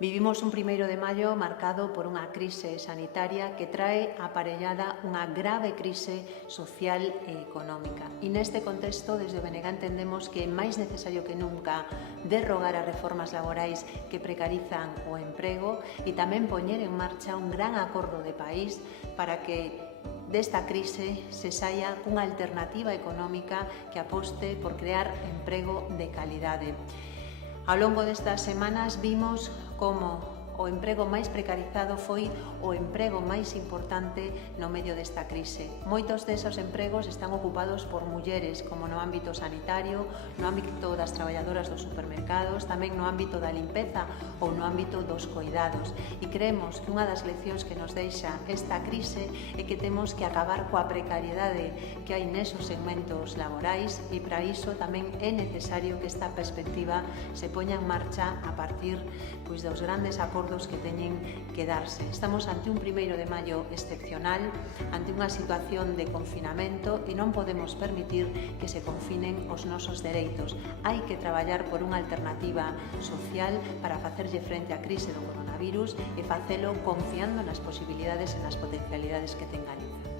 Vivimos un 1º de maio marcado por unha crise sanitaria que trae aparellada unha grave crise social e económica. E neste contexto, desde o BNG entendemos que é máis necesario que nunca derrogar as reformas laborais que precarizan o emprego e tamén poñer en marcha un gran acordo de país para que desta crise se saia cunha alternativa económica que aposte por crear emprego de calidade. Ao longo destas semanas vimos como o emprego máis precarizado foi o emprego máis importante no medio desta crise. Moitos desos empregos están ocupados por mulleres, como no ámbito sanitario, no ámbito das traballadoras dos supermercados, tamén no ámbito da limpeza ou no ámbito dos coidados. E creemos que unha das leccións que nos deixa esta crise é que temos que acabar coa precariedade que hai nesos segmentos laborais e para iso tamén é necesario que esta perspectiva se poña en marcha a partir dos grandes acordos que teñen que darse. Estamos ante un 1º de maio excepcional, ante unha situación de confinamento e non podemos permitir que se confinen os nosos dereitos. Hai que traballar por unha alternativa social para facerlle frente á crise do coronavirus e facelo confiando nas posibilidades e nas potencialidades que ten Galicia.